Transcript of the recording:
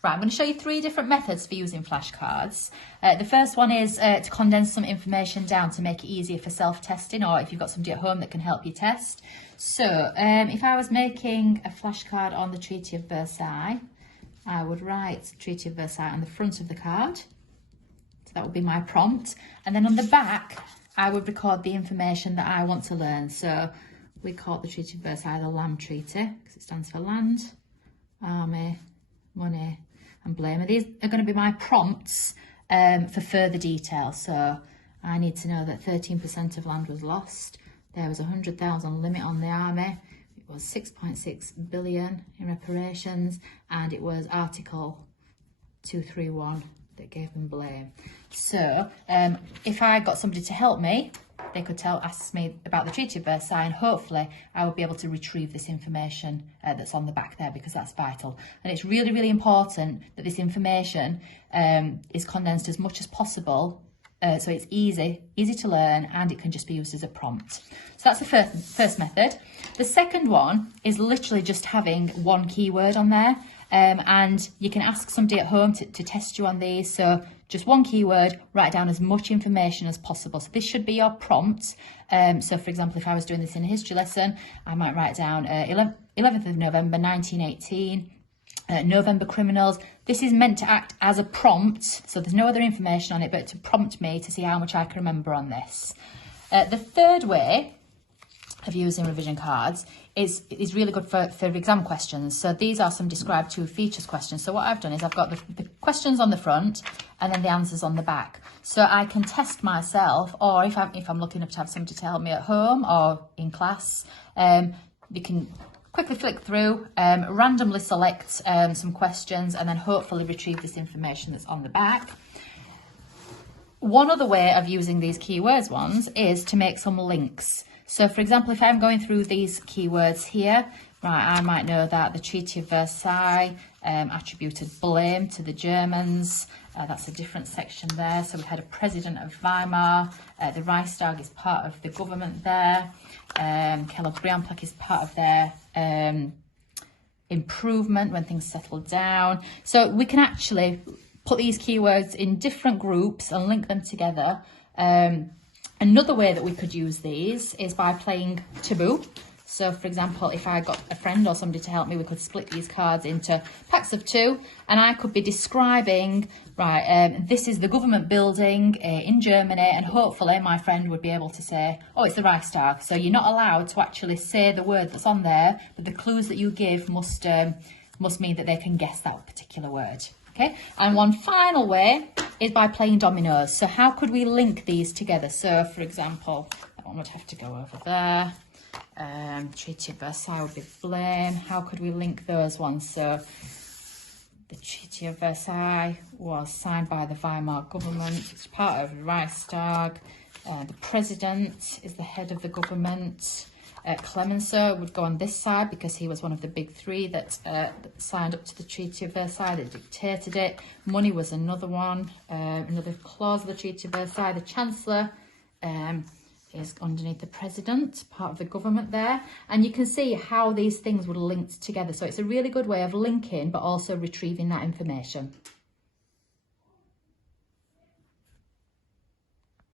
Right, I'm going to show you 3 different methods for using flashcards. The first one is to condense some information down to make it easier for self-testing, or if you've got somebody at home that can help you test. So if I was making a flashcard on the Treaty of Versailles, I would write Treaty of Versailles on the front of the card. So that would be my prompt. And then on the back, I would record the information that I want to learn. So we call the Treaty of Versailles the Land Treaty, because it stands for land, army, money and blame. And these are going to be my prompts for further detail. So I need to know that 13% of land was lost. There was 100,000 limit on the army. It was 6.6 billion in reparations, and it was Article 231 that gave them blame. So if I got somebody to help me, they could ask me about the Treaty of Versailles, and hopefully I would be able to retrieve this information that's on the back there, because that's vital. And it's really, really important that this information is condensed as much as possible, so it's easy to learn, and it can just be used as a prompt. So that's the first method. The second one is literally just having one keyword on there, and you can ask somebody at home to test you on these. So just one keyword, write down as much information as possible. So this should be your prompt. So for example, if I was doing this in a history lesson, I might write down 11th of November 1918, November criminals. This is meant to act as a prompt, so there's no other information on it, but to prompt me to see how much I can remember on this. The third way of using revision cards is really good for exam questions. So these are some describe 2 features questions. So what I've done is I've got the questions on the front and then the answers on the back. So I can test myself, or if I'm lucky enough to have somebody to help me at home or in class, you can quickly flick through, randomly select some questions, and then hopefully retrieve this information that's on the back. One other way of using these keywords ones is to make some links. So for example, if I'm going through these keywords here, right, I might know that the Treaty of Versailles attributed blame to the Germans. That's a different section there. So we had a president of Weimar. The Reichstag is part of the government there. Keller-Briandplex is part of their improvement when things settled down. So we can actually put these keywords in different groups and link them together. Another way that we could use these is by playing taboo. So for example, if I got a friend or somebody to help me, we could split these cards into packs of 2, and I could be describing, right, this is the government building in Germany, and hopefully my friend would be able to say, oh, it's the Reichstag. So you're not allowed to actually say the word that's on there, but the clues that you give must mean that they can guess that particular word. Okay, and one final way is by playing dominoes. So how could we link these together? So for example, that one would have to go over there. Treaty of Versailles would be blame. How could we link those ones? So the Treaty of Versailles was signed by the Weimar government. It's part of the Reichstag. The president is the head of the government. Clemenceau would go on this side because he was one of the big 3 that signed up to the Treaty of Versailles, that dictated it. Money was another one, another clause of the Treaty of Versailles. The Chancellor is underneath the President, part of the government there. And you can see how these things would link together. So it's a really good way of linking, but also retrieving that information.